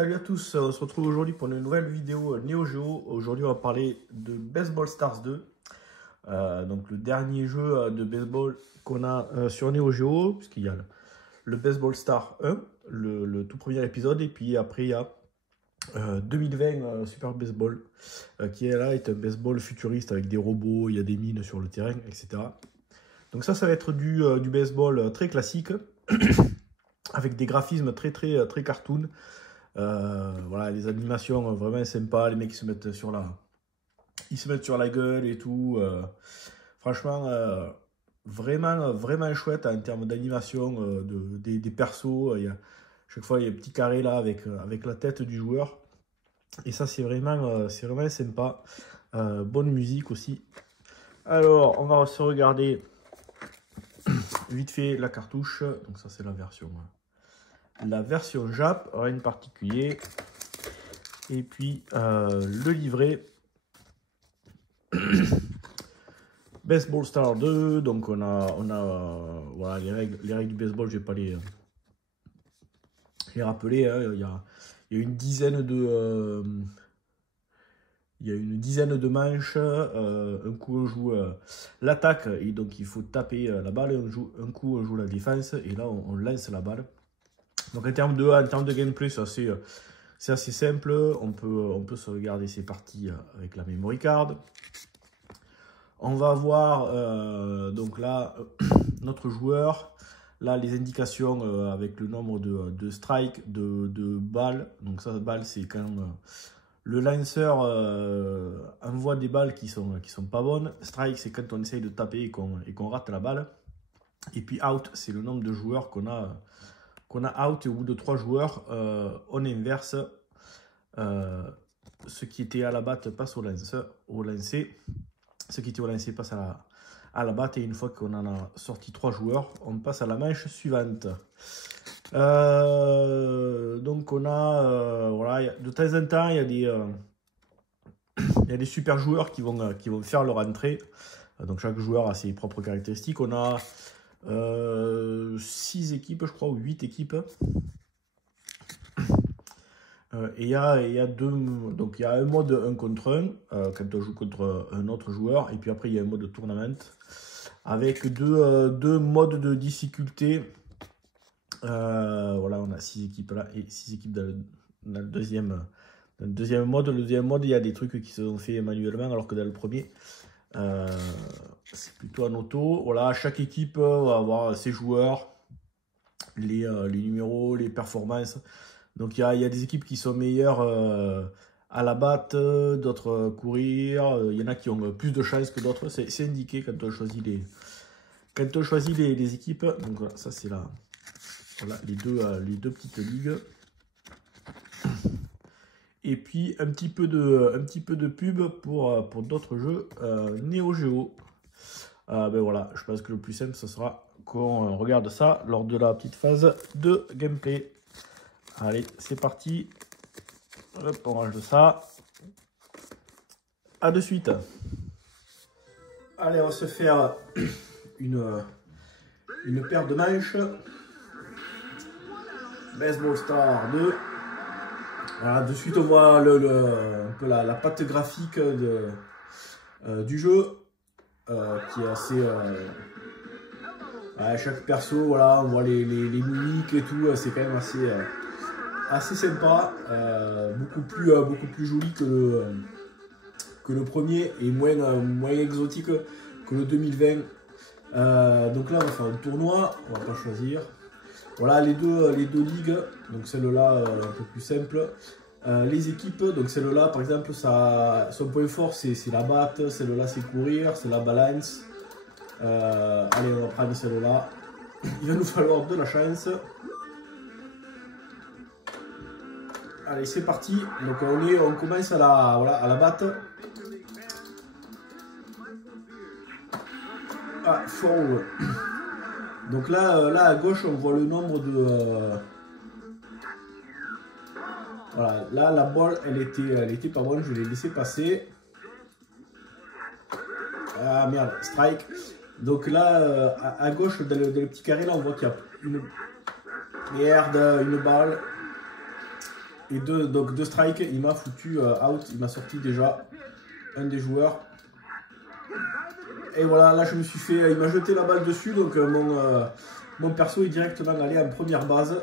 Salut à tous, on se retrouve aujourd'hui pour une nouvelle vidéo Neo Geo. Aujourd'hui on va parler de Baseball Stars 2, donc le dernier jeu de baseball qu'on a sur Neo Geo, puisqu'il y a le Baseball Star 1, le tout premier épisode, et puis après il y a 2020 Super Baseball, qui est là, est un baseball futuriste avec des robots, il y a des mines sur le terrain, etc. Donc ça va être du baseball très classique, avec des graphismes très cartoon. Voilà, les animations vraiment sympas, les mecs ils se mettent sur la gueule et tout. Franchement, vraiment chouette en termes d'animation des persos. Chaque fois, il y a un petit carré là avec la tête du joueur. Et ça, c'est vraiment sympa. Bonne musique aussi. Alors, on va se regarder vite fait la cartouche. Donc ça, c'est la version Jap, rien de particulier. Et puis le livret Baseball Star 2. Donc on a voilà, les règles du baseball, je vais pas les rappeler, hein. Il y a une dizaine de manches. Un coup on joue l'attaque, et donc il faut taper la balle. Un coup on joue la défense, et là on lance la balle. Donc en termes de gameplay, c'est assez simple. On peut sauvegarder ses parties avec la memory card. On va avoir donc là notre joueur. Là, les indications avec le nombre de strikes, de balles. Donc ça, balle, c'est quand le lanceur envoie des balles qui sont pas bonnes. Strike, c'est quand on essaye de taper et qu'on rate la balle. Et puis out, c'est le nombre de joueurs qu'on a out, et au bout de 3 joueurs, on inverse. Ce qui était à la batte passe au lancer. Ce qui était au lancer passe à la batte, et une fois qu'on en a sorti 3 joueurs, on passe à la manche suivante. Donc on a, voilà, de temps en temps, il y a des super joueurs qui vont faire leur entrée. Donc chaque joueur a ses propres caractéristiques. On a 6 équipes, je crois, ou 8 équipes. Et il y a donc il y a un mode 1 contre 1 quand on joue contre un autre joueur, et puis après il y a un mode tournament avec deux modes de difficulté. Voilà, on a 6 équipes là et 6 équipes dans le deuxième mode. Le deuxième mode, il y a des trucs qui se sont faits manuellement, alors que dans le premier c'est plutôt en auto. Voilà, chaque équipe va avoir ses joueurs, les numéros, les performances. Donc il y a des équipes qui sont meilleures à la batte, d'autres courir. Il y en a qui ont plus de chances que d'autres. C'est indiqué quand on choisit les équipes. Donc voilà, ça c'est là. Voilà, les deux petites ligues. Et puis un petit peu de pub pour d'autres jeux Neo Geo. Ben voilà, je pense que le plus simple, ce sera qu'on regarde ça lors de la petite phase de gameplay. Allez, c'est parti. Hop, on range ça. A de suite. Allez, on va se faire une paire de manches. Baseball Star 2. Voilà, de suite on voit un peu la patte graphique du jeu, qui est assez... chaque perso, voilà, on voit les mimiques et tout, c'est quand même assez sympa, beaucoup plus joli que le premier, et moins exotique que le 2020. Donc là on va faire un tournoi, on va pas choisir. Voilà les deux ligues, donc celle-là un peu plus simple. Les équipes, donc celle-là par exemple, son point fort c'est la batte, celle-là c'est courir, c'est la balance. Allez, on va prendre celle-là. Il va nous falloir de la chance. Allez, c'est parti. Donc on commence à la batte. Ah, foul. Donc là à gauche, on voit le nombre de... voilà, là la balle, elle était pas bonne, je l'ai laissé passer. Ah merde, strike. Donc là, à gauche, dans le petit carré, là, on voit qu'il y a une balle. Et deux strikes, il m'a foutu out, il m'a sorti déjà un des joueurs. Et voilà, là je me suis fait, il m'a jeté la balle dessus, donc mon perso est directement allé en première base.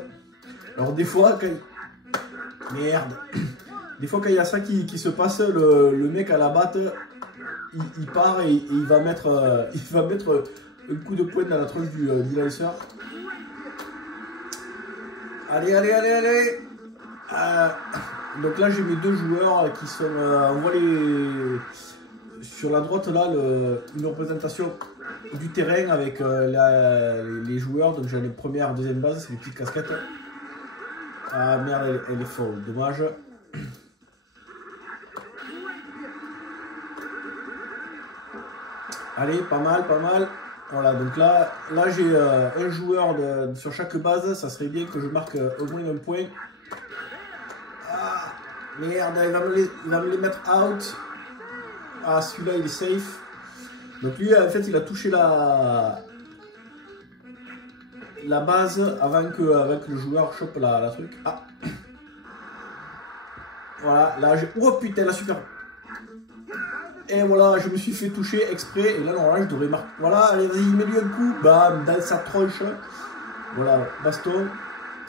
Alors des fois, merde, des fois quand il y a ça qui se passe, le mec à la batte, il part et il va mettre un coup de poing dans la tronche du lanceur. Allez, allez, allez, allez. Donc là j'ai mes deux joueurs qui sont, on voit sur la droite là une représentation du terrain avec les joueurs. Donc j'ai les première, deuxième base, c'est les petites casquettes. Ah merde, elle est folle, dommage. Allez, pas mal, pas mal. Voilà, donc là j'ai un joueur sur chaque base. Ça serait bien que je marque au moins un point. Ah, merde, il va me les mettre out. Ah, celui-là, il est safe. Donc lui, en fait, il a touché la base avant que le joueur chope la truc. Ah. Voilà, là, oh putain, la super. Et voilà, je me suis fait toucher exprès. Et là, normalement, je devrais marquer. Voilà, allez, vas-y, mets-lui un coup. Bam, dans sa tronche. Voilà, baston.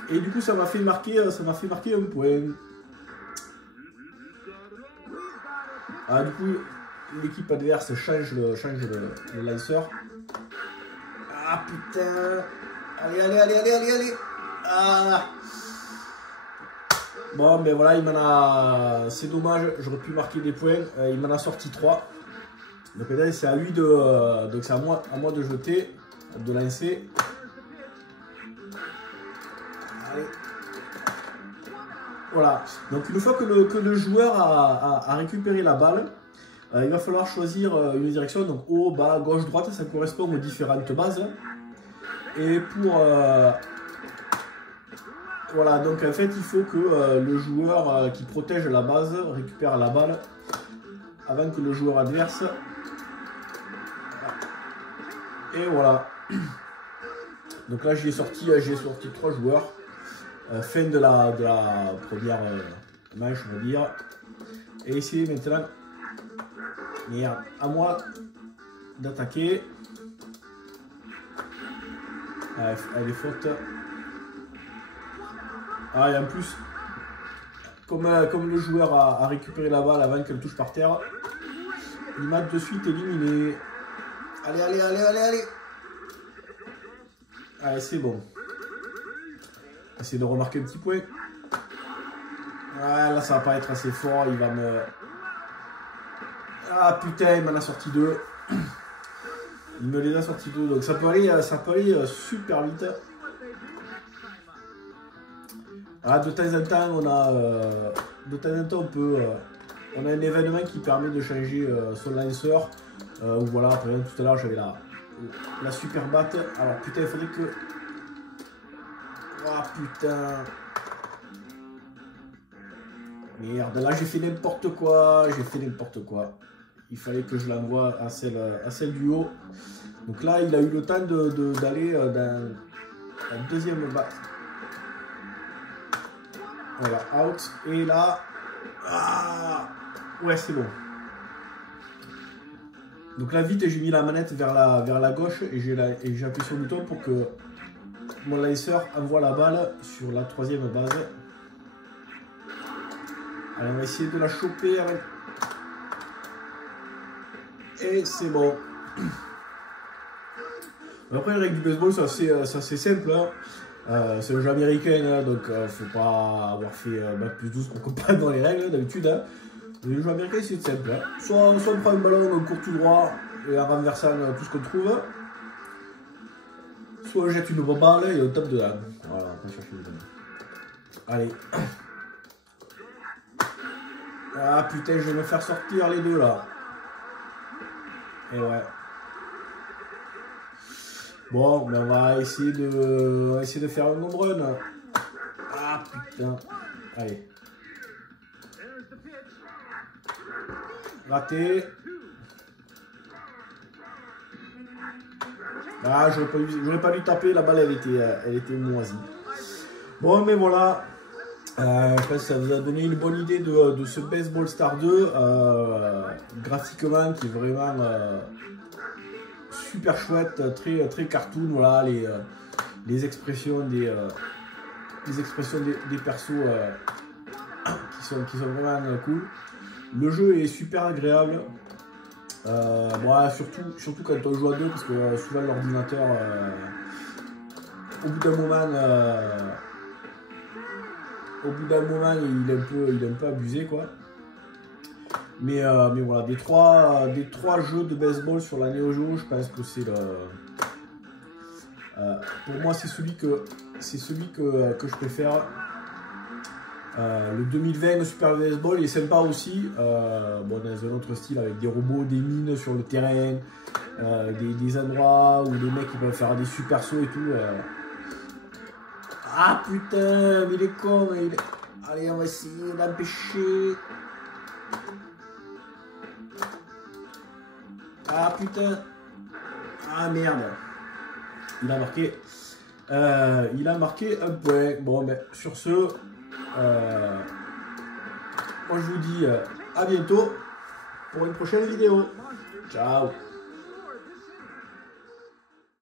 Et du coup, ça m'a fait marquer un point. Ah, du coup, l'équipe adverse change le lanceur. Ah, putain. Allez, allez, allez, allez, allez, allez. Ah. Bon, ben voilà, il m'en a... C'est dommage, j'aurais pu marquer des points. Il m'en a sorti 3. Donc là, c'est à lui de... Donc c'est à moi de jeter, de lancer. Allez. Voilà. Donc une fois que le joueur a récupéré la balle, il va falloir choisir une direction. Donc haut, bas, gauche, droite, ça correspond aux différentes bases. Et pour... Voilà, donc en fait, il faut que le joueur qui protège la base récupère la balle avant que le joueur adverse. Et voilà. Donc là, j'ai sorti 3 joueurs. Fin de la première manche, on va dire. Et c'est maintenant, merde, à moi d'attaquer. Elle est faute. Ah, et en plus, comme le joueur a récupéré la balle avant qu'elle touche par terre, il m'a de suite éliminé. Allez, allez, allez, allez, allez. Allez, c'est bon. Essayer de remarquer un petit point. Ah, là, ça va pas être assez fort. Il va me... Ah, putain, il m'en a sorti 2. Il me les a sortis 2. Donc ça peut aller super vite. Ah, de temps en temps, on a un événement qui permet de changer son lanceur. Voilà, par exemple, tout à l'heure, j'avais la super batte. Alors, putain, il faudrait que... Oh, putain. Merde, là, j'ai fait n'importe quoi. Il fallait que je l'envoie à celle du haut. Donc là, il a eu le temps d'aller dans la deuxième batte. Voilà, out. Et là... Ah, ouais, c'est bon. Donc là, vite, j'ai mis la manette vers la gauche et j'ai appuyé sur le bouton pour que mon lanceur envoie la balle sur la 3e base. Allez, on va essayer de la choper avec... Et c'est bon. Après, les règles du baseball, c'est assez simple. Hein. C'est un jeu américain, hein, donc faut pas avoir fait Bac plus 12 pour comprendre dans les règles d'habitude. Hein. Le jeu américain, c'est simple. Hein. Soit on prend un ballon, on court tout droit et en renversant tout ce qu'on trouve. Soit on jette une balle et on tape dedans. Voilà, on va chercher les balles. Allez. Ah putain, je vais me faire sortir les deux là. Et ouais. Bon, ben on va essayer de faire un home run. Ah putain. Allez. Raté. Ah, j'aurais pas dû taper, la balle elle était moisie. Bon, mais voilà. Je pense que ça vous a donné une bonne idée de ce Baseball Star 2, graphiquement qui est vraiment super chouette, très cartoon, voilà, les expressions des persos qui sont vraiment cool. Le jeu est super agréable, bon, surtout quand on joue à deux, parce que souvent l'ordinateur, au bout d'un moment, il est un peu abusé, quoi. Mais voilà, des trois jeux de baseball sur la Neo Geo, je pense que c'est le... pour moi, c'est celui que je préfère. Le 2020, le Super Baseball est sympa aussi, bon, dans un autre style, avec des robots, des mines sur le terrain, des endroits où les mecs ils peuvent faire des super sauts et tout. Ah putain, mais il est con, allez, on va essayer d'empêcher. Ah putain. Ah merde. Il a marqué un point. Bon, mais sur ce, moi je vous dis à bientôt pour une prochaine vidéo. Ciao.